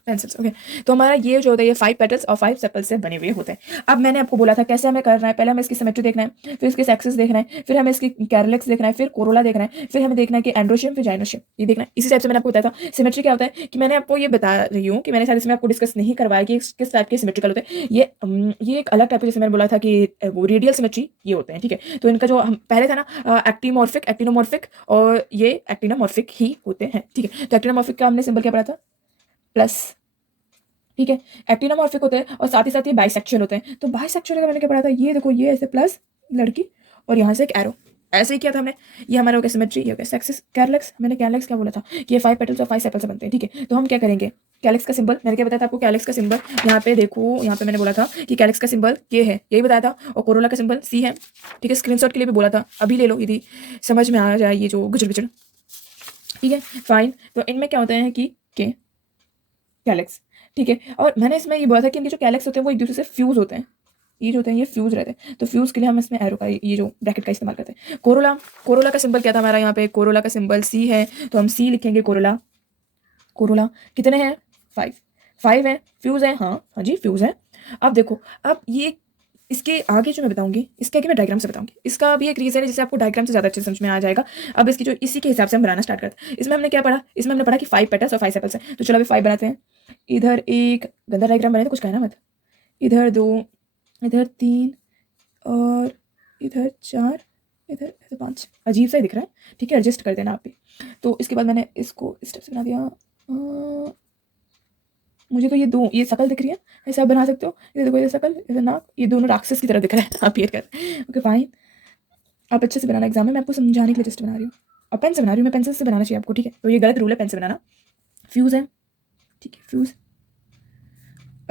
पेंसिल्स, ओके। तो हमारा ये जो होता है ये 5 पेटल्स और 5 सेपल्स से बने हुए होते हैं। अब मैंने आपको बोला था कैसे हमें करना है, पहले हमें इसकी सिमेट्री देखना है, फिर इसके सेक्सेस देखना है, फिर हमें इसकी कैरलेक्स देखना है, फिर कोरोला देखना है, फिर हमें देखना है कि एंड्रोशियम फिर जाइनोशियम, ये देखना है। इसी टाइप से मैंने आपको बताया था सिमेट्री क्या होता है, कि मैंने आपको ये बता रही हूँ कि मैंने शायद इसमें आपको डिस्कस नहीं करवाया कि किस टाइप के सिमेट्रिकल होते हैं। ये एक अलग टाइप के, जैसे मैंने बोला था कि वो रेडियल सिमेट्री ये होते हैं, ठीक है। तो इनका जो हम पहले था ना एक्टिमॉर्फिक, एक्टिनोमॉर्फिक, और ये एक्टिनोमॉर्फिक ही होते हैं, ठीक है। तो एक्टिनोमॉर्फिक का हमने सिंबल क्या पढ़ा था, प्लस, ठीक है। एक्टिनोमॉर्फिक होते हैं और साथ ही साथ ये बाइसेक्सुअल होते हैं। तो बाइसेक्सुअल का मैंने क्या पढ़ा था, ये देखो ये ऐसे प्लस लड़की और यहाँ से एक एरो, ऐसे ही किया था हमने। ये हमारा हो गया सिमेट्री, ये हो गया सेक्सेस। कैरलेक्स, मैंने कैरलेक्स क्या बोला था कि ये 5 पेटल्स और 5 सेपल्स से बनते हैं, ठीक है। तो हम क्या करेंगे, कैलेक्स का सिंबल मैंने क्या बताया था आपको, कैलेक्स का सिंबल यहाँ पे देखो, यहाँ पे मैंने बोला था कि कैलेक्स का सिंबल के है, यही बताया था। और कोरोला का सिंबल सी है, ठीक है। स्क्रीनशॉट के लिए भी बोला था, अभी ले लो यदि समझ में आ जाए ये जो गुजर बिचड़, ठीक है, फाइन। तो इनमें क्या होता है कि के कैलेक्स, ठीक है। और मैंने इसमें ये बोला था कि इनके जो कैलेक्स होते हैं वो एक दूसरे से फ्यूज होते हैं, ये जो होते हैं ये फ्यूज रहते हैं। तो फ्यूज के लिए हम इसमें एरो का ये जो ब्रैकेट का इस्तेमाल करते हैं। कोरोला का सिंबल क्या था हमारा, यहाँ पे कोरोला का सिंबल सी है, तो हम सी लिखेंगे। कोरोला कितने हैं, 5 है, फ्यूज है, हाँ हाँ जी फ्यूज है। अब देखो, अब ये इसके आगे जो मैं बताऊंगी, इसके आगे मैं डायग्राम से बताऊंगी। इसका भी एक रीज़न है जिससे आपको डायग्राम से ज़्यादा अच्छे समझ में आ जाएगा। अब इसकी जो इसी के हिसाब से हम बनाना स्टार्ट करते हैं। इसमें हमने क्या पढ़ा, इसमें हमने पढ़ा कि 5 पेटल्स और 5 सेपल्स हैं। तो चलो अभी 5 बनाते हैं। इधर एक गंदा डायग्राम बने तो कुछ कहना मत। इधर 2, इधर 3 और इधर 4, इधर ऐसे 5। अजीब सा ही दिख रहा है, ठीक है, एडजस्ट कर देना आप भी। तो इसके बाद मैंने इसको इस टाइप से बना दिया। मुझे तो ये शकल दिख रही है, ऐसे आप बना सकते हो। ये देखो, ये शकल, इधर नाक, ये दोनों राक्षस की तरह दिख रहा है। आप ये कर, ओके फाइन। आप अच्छे से बनाना एग्जाम में, मैं आपको समझाने के लिए जस्ट बना रही हूँ। और पेन से बना रही हूँ मैं, पेंसिल से बनाना चाहिए आपको, ठीक है। तो ये गलत रूल है, पेन से बनाना। फ्यूज़ है, ठीक है, फ्यूज़।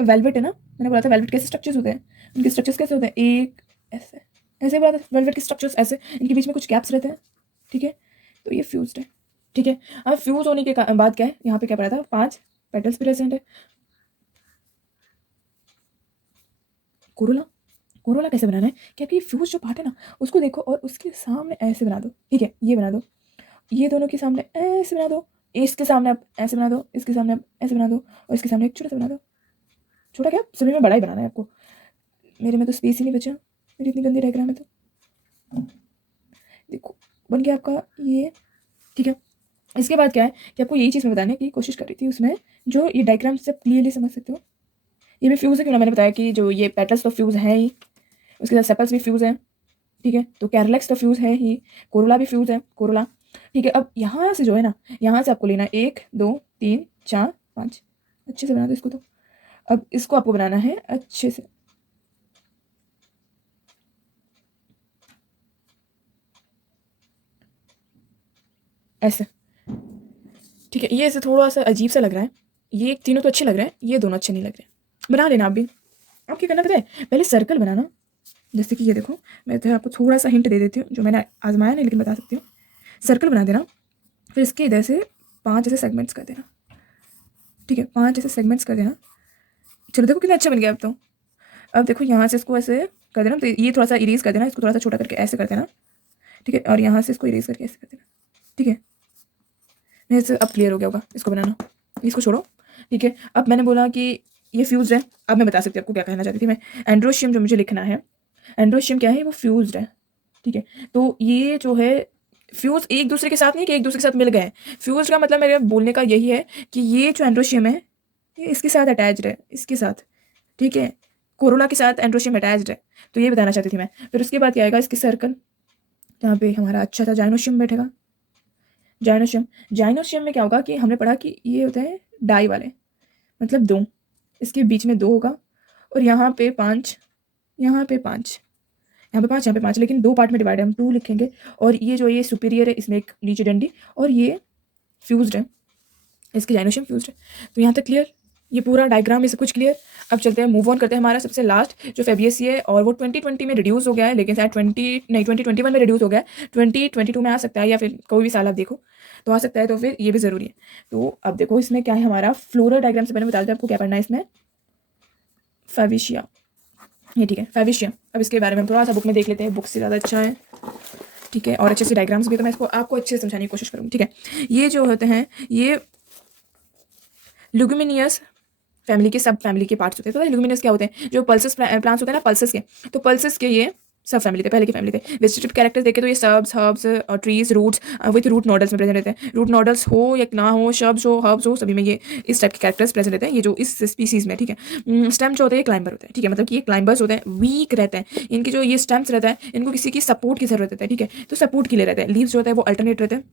वेलवेट है ना, मैंने बोला था वेलवेट कैसे स्ट्रक्चर्स होते हैं, उनके स्ट्रक्चर्स कैसे होते हैं, एक ऐसे ऐसे बोला था वेलवेट के स्ट्रक्चर्स ऐसे, इनके बीच में कुछ गैप्स रहते हैं, ठीक है। तो ये फ्यूज्ड है, ठीक है। अब फ्यूज होने के बाद क्या है, यहाँ पे क्या पड़ा था, 5 पेटल्स प्रेजेंट है। कोरोला, कोरोला कैसे बनाना है, क्योंकि फ्यूज जो पार्ट है ना, उसको देखो और उसके सामने ऐसे बना दो, ठीक है, ये बना दो। ये दोनों के सामने ऐसे बना दो, इसके सामने आप ऐसे बना दो, इसके सामने आप ऐसे बना दो, और इसके सामने एक छोटा सा बना दो। छोटा क्या, सभी में बड़ा ही बनाना है आपको। मेरे में तो स्पेस ही नहीं बचा, मेरी इतनी गंदी डायग्राम है। तो देखो बन गया आपका ये, ठीक है। इसके बाद क्या है कि आपको यही चीज़ मैं बताने की कोशिश कर रही थी उसमें, जो ये डायग्राम से क्लियरली समझ सकते हो। ये भी फ्यूज़ है, क्यों ना मैंने बताया कि जो ये पेटल्स तो फ्यूज़ है ही, उसके साथ सेपल्स भी फ्यूज़ हैं, ठीक है। तो कैरलेक्स तो फ्यूज़ है ही, कोरोला भी फ्यूज़ है, कोरोला, ठीक है। अब यहाँ से जो है ना, यहाँ से आपको लेना है 1 2 3 4 5। अच्छे से बना दो इसको। तो अब इसको आपको बनाना है अच्छे से, ऐसे, ठीक है। ये ऐसे थोड़ा सा अजीब सा लग रहा है, ये तीनों तो अच्छे लग रहे हैं, ये दोनों अच्छे नहीं लग रहे। बना लेना आप भी। आप क्या करना पता है, पहले सर्कल बनाना। जैसे कि ये देखो, मैं तो आपको थोड़ा सा हिंट दे देती हूँ, जो मैंने आजमाया नहीं लेकिन बता सकती हूँ। सर्कल बना देना, फिर इसके इधर से 5 ऐसे सेगमेंट्स कर देना, ठीक है, 5 ऐसे सेगमेंट्स कर देना। चलो देखो कितना अच्छा बन गया अब तो। अब देखो यहाँ से इसको ऐसे कर देना, तो ये थोड़ा सा इरेज कर देना, इसको थोड़ा सा छोटा करके ऐसे कर देना, ठीक है। और यहाँ से इसको इरेज करके ऐसे कर देना, ठीक है। मेरे से अब क्लियर हो गया होगा इसको बनाना। इसको छोड़ो, ठीक है। अब मैंने बोला कि ये फ्यूज है, अब मैं बता सकती हूँ आपको क्या कहना चाहती थी मैं। एंड्रोशियम जो मुझे लिखना है, एंड्रोशियम क्या है, वो फ्यूज्ड है, ठीक है। तो ये जो है फ्यूज एक दूसरे के साथ नहीं कि एक दूसरे के साथ मिल गए हैं। फ्यूज का मतलब मेरे बोलने का यही है कि ये जो एंड्रोशियम है, ये इसके साथ अटैच्ड है, इसके साथ, ठीक है। कोरोला के साथ एंड्रोशियम अटैच्ड है। तो ये बताना चाहती थी मैं। फिर उसके बाद क्या आएगा, इसके सर्कल, यहाँ पे हमारा अच्छा सा जाइनोशियम बैठेगा। जाइनोशियम, जाइनोशियम में क्या होगा कि हमने पढ़ा कि ये होते हैं डाई वाले, मतलब 2, इसके बीच में 2 होगा, और यहाँ पे 5, यहाँ पे 5, यहाँ पे 5, यहाँ पे 5, लेकिन 2 पार्ट में डिवाइड है, हम 2 लिखेंगे। और ये जो ये सुपीरियर है, इसमें एक नीचे डंडी, और ये फ्यूज्ड है, इसकी जाइनोशियम फ्यूज्ड है। तो यहाँ तक क्लियर, ये पूरा डायग्राम में से कुछ क्लियर। अब चलते हैं, मूव ऑन करते हैं हमारा सबसे लास्ट जो फेबियसी है, और वो 2020 में रिड्यूस हो गया है, लेकिन शायद 2021 में रिड्यूस हो गया है, 2022 में आ सकता है, या फिर कोई भी साल आप देखो तो आ सकता है। तो फिर ये भी ज़रूरी है। तो अब देखो इसमें क्या है, हमारा फ्लोरल डायग्राम से पहले बता दें आपको क्या पढ़ना है इसमें, फेविशिया, ये ठीक है, फेविशिया। अब इसके बारे में हम थोड़ा सा बुक में देख लेते हैं, बुक से ज़्यादा अच्छा है, ठीक है। और अच्छे से डायग्राम्स भी, तो मैं इसको आपको अच्छे से समझाने की कोशिश करूँगी, ठीक है। ये जो होते हैं, ये लुगुमिनियस फैमिली के सब फैमिली के पार्ट्स होते हैं। तो लुमिनस क्या होते हैं, जो पल्सेस प्लांट्स होते हैं ना, पल्सेस के, तो पल्सेस के ये सब फैमिली थे, पहले की फैमिली थे। वेजिटेटिव कैरेक्टर्स देखे तो ये सब्स, हर्ब्स और trees, roots with root nodules में प्रेजेंट रहते हैं। रूट नोडल्स हो या ना हो, शब्स हो, हर्ब्स हो, सभी में ये इस टाइप के कैरेक्टर्स प्रेजेंट रहते हैं, ये जो इस स्पीसीज में, ठीक है। स्टेम जो होते हैं क्लाइंबर होते हैं, ठीक है, मतलब कि ये क्लाइंबर्स होते हैं, वीक रहते हैं। इनकी जो ये स्टेम्स रहता है, इनको किसी की सपोर्ट की जरूरत होती है, ठीक है। तो सपोर्ट के लिए रहते हैं। लीव्स जो होता है वो अल्टरनेट रहते हैं,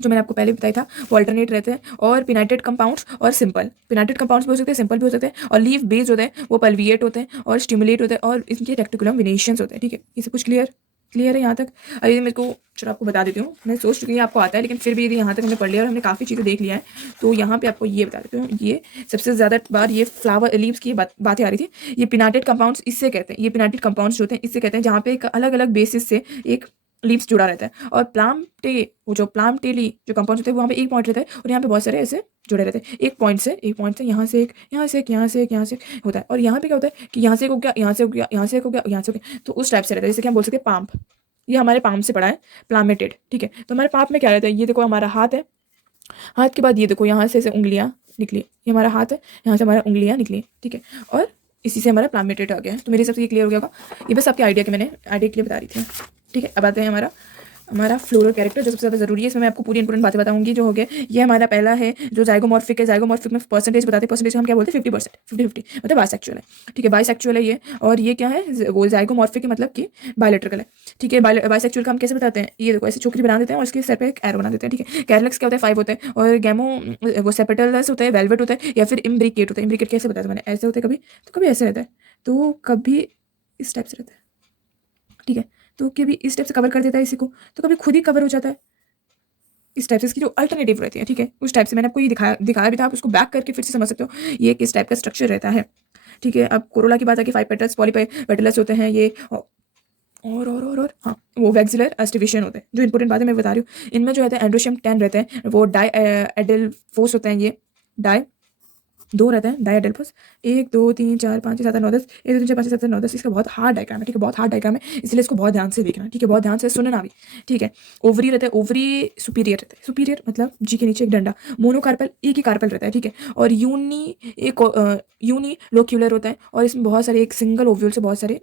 जो मैंने आपको पहले बताया था, वो अल्टरनेट रहते हैं। और पिनाइटेड कंपाउंड्स और सिंपल, पिनाइटेड कंपाउंड्स भी हो सकते हैं, सिंपल भी हो सकते हैं। और लीफ बेस्ड होते हैं, वो पल्विएट होते हैं और स्टिमुलेट होते हैं, और इनके रेक्टिकुलम विनेशंस होते हैं, ठीक है। ये सब कुछ क्लियर, क्लियर है यहाँ तक। अभी मेरे को चलो आपको बता देती हूँ, मैं सोच चुकी हूँ आपको आता है, लेकिन फिर भी यदि यहाँ तक हमने पढ़ लिया और हमने काफ़ी चीज़ें देख लिया है, तो यहाँ पे आपको ये बता देती हूँ। ये सबसे ज़्यादा बार ये फ्लावर लीव्स की बातें आ रही थी। ये पिनाइटेड कंपाउंड्स इससे कहते हैं, ये पिनाइटेड कंपाउंड्स जो होते हैं इससे कहते हैं, जहाँ पे एक अलग अलग बेसिस से एक लीव्स जुड़ा रहता है। और वो जो प्लामटेली जो कंपाउंड होते हैं वहाँ पे एक पॉइंट रहता है, और यहाँ पे बहुत सारे ऐसे जुड़े रहते हैं, एक पॉइंट से यहाँ से एक, यहाँ से एक, यहाँ से एक, यहाँ से होता है। और यहाँ पे क्या होता है कि यहाँ से एक हो गया, यहाँ से हो गया, यहाँ से एक हो गया, यहाँ से हो गया, तो उस टाइप से रहता है। जैसे कि हम बोल सकते हैं पाम्प, ये हमारे पाम से पड़ा है, प्लामेटेड, ठीक है। तो हमारे पाप में क्या रहता है, ये देखो हमारा हाथ है, हाथ के बाद ये देखो यहाँ से ऐसे उंगलियाँ निकली, ये हमारा हाथ है, यहाँ से हमारा उंगलियाँ निकली, ठीक है। और इसी से हमारा प्लान मेटेड आ गया है। तो मेरे हिसाब से ये क्लियर हो गया होगा। ये बस आपके आइडिया के मैंने आइडिया के लिए बता रही थी। ठीक है, अब आते हैं हमारा हमारा फ्लोरल कैरेक्टर जो सबसे ज़्यादा जरूरी है। इसमें मैं आपको पूरी इंपॉर्टेंट बातें बताऊंगी। जो हो गया ये हमारा पहला है जो जाइगोमॉर्फिक है। जाइगोमॉर्फिक में परसेंटेज बताते हैं, परसेंटेज हम क्या बोलते हैं 50%, 50-50 मतलब बाइसेक्चुअल है। ठीक है, बाइसेक्चुअल है ये। और ये क्या है, वो जाइगोमॉर्फिक मतलब कि बायोलेट्रिकल है। ठीक है, बाइसेक्चुअल का हम कैसे बताते हैं, ये देखो ऐसे छोकरी बना देते हैं और इसके सर पे एक एरो बना देते हैं। ठीक है, कैरलेक्स क्या होता है 5 होता है, और गैमो वो सेपेटलस होता है, वेलवेट होता है, या फिर इम्ब्रिकेट होता है। इम्ब्रिकेट कैसे बताया था मैंने, ऐसे होता है कभी, तो कभी ऐसे रहता है, तो कभी इस टाइप से रहता है। ठीक है, तो कभी इस टाइप से कवर कर देता है इसी को, तो कभी खुद ही कवर हो जाता है इस टाइप से। इसकी जो अल्टरनेटिव रहती है, ठीक है, उस टाइप से मैंने आपको ये दिखाया भी था। आप उसको बैक करके फिर से समझ सकते हो ये किस टाइप का स्ट्रक्चर रहता है। ठीक है, अब कोरोला की बात है कि 5 पेटल्स पॉलीपेटल्स होते हैं ये, और हाँ, वो वैक्सिलर एस्टिवेशन होते हैं। जो इंपॉर्टेंट बात है मैं बता रही हूँ, इनमें जो रहता है एंड्रोशियम 10 रहते हैं, वो डाई एडेल्फोस होते हैं। ये डाई 2 रहते हैं, डाई एडेल्फोस। 1 2 3 4 5 6 7 8 9 10, 1 2 3 4 5 6 7 8 9 10। इसका बहुत हार्ड डायग्राम है। ठीक है, बहुत हार्ड डायग्राम है, इसलिए इसको बहुत ध्यान से देखना। ठीक है, बहुत ध्यान से सुनना भी। ठीक है, ओवरी रहता है, ओवरी सुपीरियर रहता है। सुपीरियर मतलब जी के नीचे एक डंडा, मोनोकार्पल एक ही कार्पल रहता है। ठीक है, और यूनी लोक्यूलर होता है, और इसमें बहुत सारे एक सिंगल ओव्यूल से बहुत सारे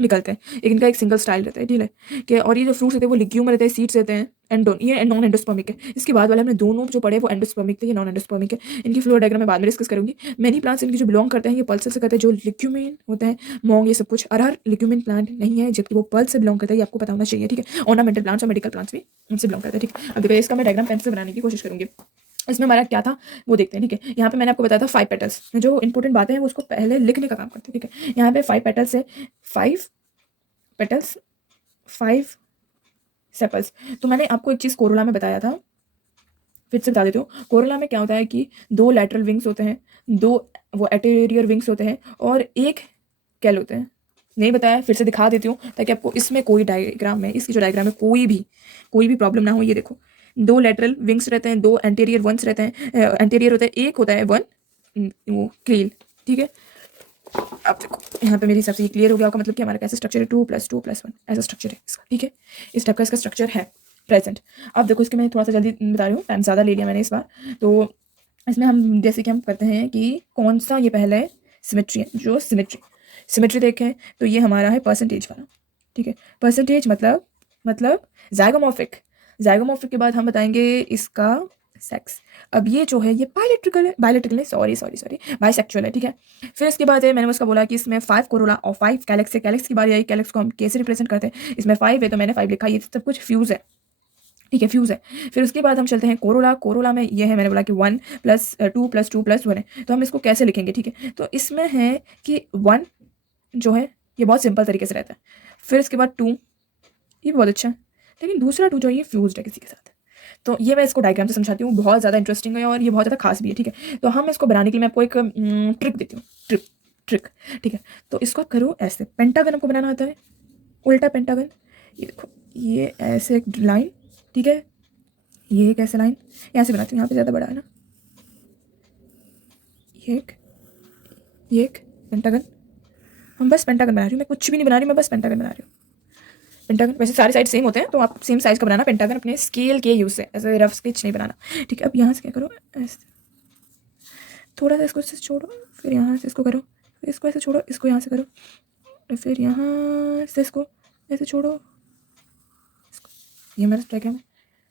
निकलते हैं। एक इनका एक सिंगल स्टाइल रहता है। ठीक है, कि और ये जो फ्रूट्स रहते हैं वो लिग्यूम रहते हैं, सीड्स रहते हैं, एंडोन, ये नॉन एंडोस्पर्मिक है। इसके बाद वाले हमने दोनों जो पढ़े वो एंडोस्पर्मिक थे, ये नॉन एंडोस्पर्मिक है। इनकी फ्लोर डायग्राम में बाद में डिस्कस करूंगी। मेनी प्लांट्स इनकी जो बिलोंग करते हैं ये पल्स से करते हैं, जो लिग्यूमिन होते हैं, मोंग, ये सब कुछ। अरहर लिग्यूमिन प्लांट नहीं है, जबकि वो पल्स से बिलोंग करता है, ये आपको पता होना चाहिए। ठीक है, ऑर्नामेंटल प्लांट्स और मेडिकल प्लांट्स भी उनसे बिलोंग करते हैं। ठीक है, अब देखो इसका मैं डायग्राम पेन से बनाने की कोशिश करूंगी। इसमें हमारा क्या था वो देखते हैं। ठीक है, यहाँ पे मैंने आपको बताया था 5 पेटल्स। जो इंपॉर्टेंट बातें हैं वो उसको पहले लिखने का काम करते हैं। ठीक है, यहाँ पे 5 पेटल्स है, 5 पेटल्स, 5 सेपल्स। तो मैंने आपको एक चीज़ कोरोला में बताया था, फिर से बता देती हूँ। कोरोला में क्या होता है कि 2 लैटरल विंग्स होते हैं, 2 वो एटेरियर विंग्स होते हैं, और 1 कैल होते हैं। नहीं बताया, फिर से दिखा देती हूँ ताकि आपको इसमें कोई डायग्राम में, इसकी जो डायग्राम है कोई भी प्रॉब्लम ना हो। ये देखो 2 लैटरल विंग्स रहते हैं, 2 एंटीरियर वंस रहते हैं। एंटीरियर होता है, एक होता है वन वो क्लील। ठीक है, अब देखो यहाँ पे मेरे हिसाब से ये क्लियर हो गया होगा, मतलब कि हमारा कैसा स्ट्रक्चर है, 2+2+1 ऐसा स्ट्रक्चर है इसका। ठीक है, इस टाइप का इसका स्ट्रक्चर है प्रेजेंट। अब देखो इसके मैं थोड़ा सा जल्दी बता रही हूँ, टाइम ज़्यादा ले लिया मैंने इस बार। तो इसमें हम जैसे कि हम करते हैं कि कौन सा ये पहले सिमेट्री है, जो सिमेट्री देखें तो ये हमारा है परसेंटेज वाला। ठीक है, परसेंटेज मतलब जाइगोमॉर्फिक के बाद हम बताएंगे इसका सेक्स। अब ये जो है ये बायोलेट्रिकल है, सॉरी बाइसेक्चुअल है। ठीक है, फिर इसके बाद है, मैंने उसका बोला कि इसमें 5 कोरोला और 5 कैलेक्स है। कैलेक्स की बारी आई, कैलेक्स को हम कैसे रिप्रेजेंट करते हैं, इसमें 5 है तो मैंने 5 लिखा। ये सब कुछ फ्यूज है। ठीक है, फ्यूज है। फिर उसके बाद हम चलते हैं कोरोला में ये है, मैंने बोला कि 1+2+2+1 है, तो हम इसको कैसे लिखेंगे। ठीक है, तो इसमें है कि 1 जो है ये बहुत सिंपल तरीके से रहता है। फिर इसके बाद 2, ये भी बहुत अच्छा है, लेकिन दूसरा 2 जो है ये फ्यूज्ड है किसी के साथ। तो ये मैं इसको डायग्राम से समझाती हूँ, बहुत ज़्यादा इंटरेस्टिंग है और ये बहुत ज़्यादा खास भी है। ठीक है, तो हम इसको बनाने के लिए मैं आपको एक ट्रिक देती हूँ, ट्रिक। ठीक है, तो इसको आप करो ऐसे, पेंटागन आपको बनाना आता है, उल्टा पेंटागन। ये देखो, ये ऐसे एक लाइन। ठीक है, ये एक ऐसे लाइन यहाँ से बनाती हूँ, यहाँ पे ज़्यादा बड़ा है ना, ये एक पेंटागन। हम बस पेंटागन बना रही हूँ, मैं कुछ भी नहीं बना रही, मैं बस पेंटागन बना रही हूँ। पेंटागन वैसे सारे साइड सेम होते हैं, तो आप सेम साइज का बनाना पेंटागन अपने स्केल के यूज़ से, ऐसे रफ स्केच नहीं बनाना। ठीक है, अब यहाँ से क्या करो, ऐसे थोड़ा सा इसको छोड़ो, फिर यहाँ से इसको करो, फिर इसको ऐसे छोड़ो, इसको यहाँ से करो, और फिर यहाँ से इसको ऐसे छोड़ो। ये मेरा डायग्राम है,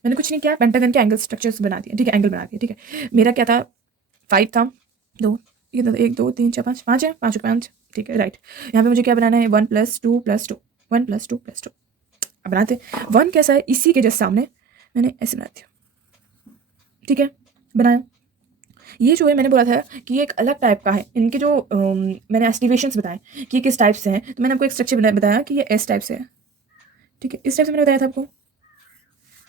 मैंने कुछ नहीं किया, पेंटागन के एंगल स्ट्रक्चर्स बना दिए। ठीक है, एंगल बना दिए। ठीक है, मेरा क्या था, 5 था, 2, ये 1 2 3 4 5 है, 5। ठीक है, राइट। यहाँ पे मुझे क्या बनाना है, 1+2+2, 1+2+2। अब बनाते 1 कैसा है, इसी के जस्ट सामने मैंने ऐसे बना दिया। ठीक है, बनाया। ये जो है मैंने बोला था कि ये एक अलग टाइप का है। इनके जो मैंने एस्टिवेशंस बताए कि ये किस टाइप से हैं, तो मैंने आपको एक स्ट्रक्चर बताया कि ये एस टाइप से है। ठीक है, इस टाइप से मैंने बताया था आपको,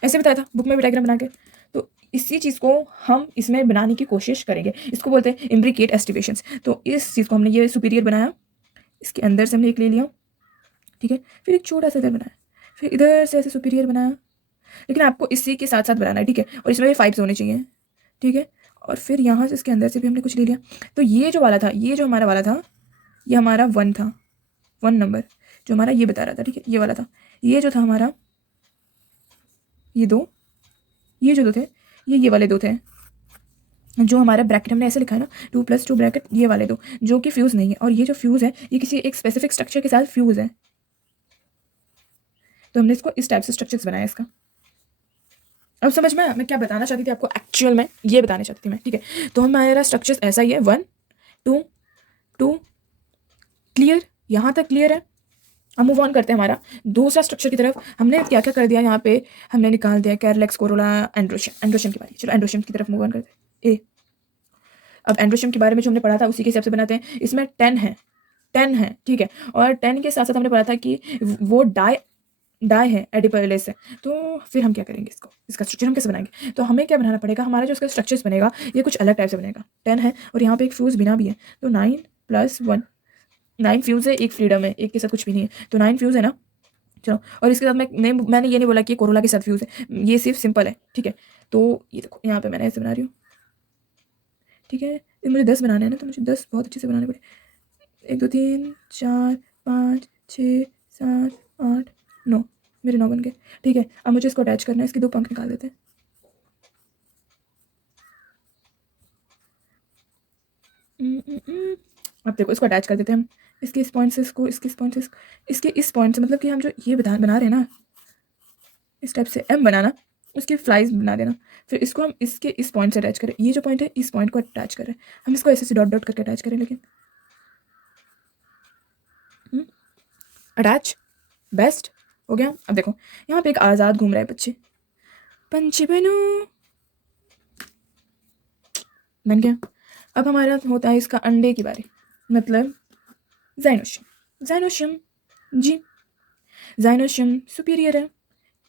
ऐसे बताया था बुक में भी डायग्राम बना के। तो इसी चीज़ को हम इसमें बनाने की कोशिश करेंगे, इसको बोलते हैं इम्ब्रिकेट एस्टिवेशंस। तो इस चीज़ को हमने ये सुपीरियर बनाया, इसके अंदर से हमने एक ले लिया। ठीक है, फिर एक छोटा सा इधर बनाया, फिर इधर से ऐसे सुपीरियर बनाया, लेकिन आपको इसी के साथ साथ बनाना है। ठीक है, और इसमें भी 5 होने चाहिए। ठीक है, और फिर यहाँ से इसके अंदर से भी हमने कुछ ले लिया। तो ये जो वाला था, ये जो हमारा वाला था, ये हमारा 1 था, 1 नंबर जो हमारा ये बता रहा था। ठीक है, ये वाला था। ये जो था हमारा, ये 2, ये जो 2 थे, ये वाले 2 थे। जो हमारा ब्रैकेट हमने ऐसे लिखा है ना 2+2 ब्रैकेट, ये वाले दो जो कि फ्यूज़ नहीं है, और ये जो फ्यूज़ है ये किसी एक स्पेसिफिक स्ट्रक्चर के साथ फ्यूज़ है। तो हमने इसको इस टाइप से स्ट्रक्चर्स बनाया इसका। अब समझ में आया मैं क्या बताना चाहती थी आपको, एक्चुअल में ये बताना चाहती थी मैं, ठीक है। तो हमारा स्ट्रक्चर्स ऐसा ही है, 1 2 2, क्लियर, यहाँ तक क्लियर है। अब मूव ऑन करते हैं हमारा दूसरा स्ट्रक्चर की तरफ। हमने क्या क्या कर दिया यहाँ पे, हमने निकाल दिया कैरलेक्स, कोरोला, एंड्रोशियम की बारी। चलो एंड्रोशियम की तरफ मूव ऑन करते हैं। अब एंड्रोशियम के बारे में जो हमने पढ़ा था उसी के हिसाब से बनाते हैं। इसमें 10 है, ठीक है। और 10 के साथ साथ हमने पढ़ा था कि वो डाई है एडिपोलेस है। तो फिर हम क्या करेंगे, इसका स्ट्रक्चर हम कैसे बनाएंगे। तो हमें क्या बनाना पड़ेगा, हमारा जो इसका स्ट्रक्चर्स बनेगा ये कुछ अलग टाइप से बनेगा। 10 है और यहाँ पे एक फ्यूज बिना भी है, तो 9+1, 9 फ्यूज है, एक फ्रीडम है, एक के साथ कुछ भी नहीं है, तो 9 फ्यूज है ना। चलो, और इसके साथ मैंने ये नहीं बोला कि कोरोला के साथ फ्यूज है, ये सिर्फ सिंपल है, ठीक है। तो ये देखो यहाँ पे मैंने ऐसे बना रही हूँ, ठीक है। मुझे 10 बनाने हैं ना, तो मुझे 10 बहुत अच्छे से बनाने पड़े। 1 2 3 4 5 6 7 8 9, मेरे 9 बन गए, ठीक है। अब मुझे इसको अटैच करना है, इसके 2 पंख निकाल देते हैं। अब देखो इसको अटैच कर देते हैं हम, इसके इस पॉइंट से इसको, इसके इस पॉइंट से इसके इस पॉइंट से, मतलब कि हम जो ये बना रहे हैं ना, इस टाइप से एम बनाना, उसकी फ्लाइज बना देना। फिर इसको हम इसके इस पॉइंट से अटैच करें, ये जो पॉइंट है इस पॉइंट को अटैच करें, हम इसको ऐसे डॉट डॉट करके अटैच करें, लेकिन अटैच बेस्ट हो गया। अब देखो यहाँ पे एक आज़ाद घूम रहा है बच्चे, पंछी बनू, बन गया। अब हमारा होता है इसका अंडे की बारी, मतलब जाइनोशियम जी, जाइनोशियम सुपीरियर है,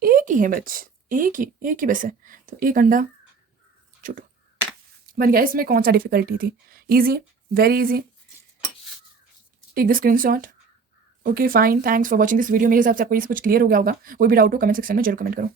एक ही है बच, एक ही बस है, तो एक अंडा छूटो, बन गया। इसमें कौन सा डिफिकल्टी थी, easy, very easy, take the screenshot. Okay fine, thanks for watching this video. मेरे हिसाब से आपको ये कुछ क्लियर हो गया होगा। कोई भी डाउट हो कमेंट सेक्शन में जरूर कमेंट करो।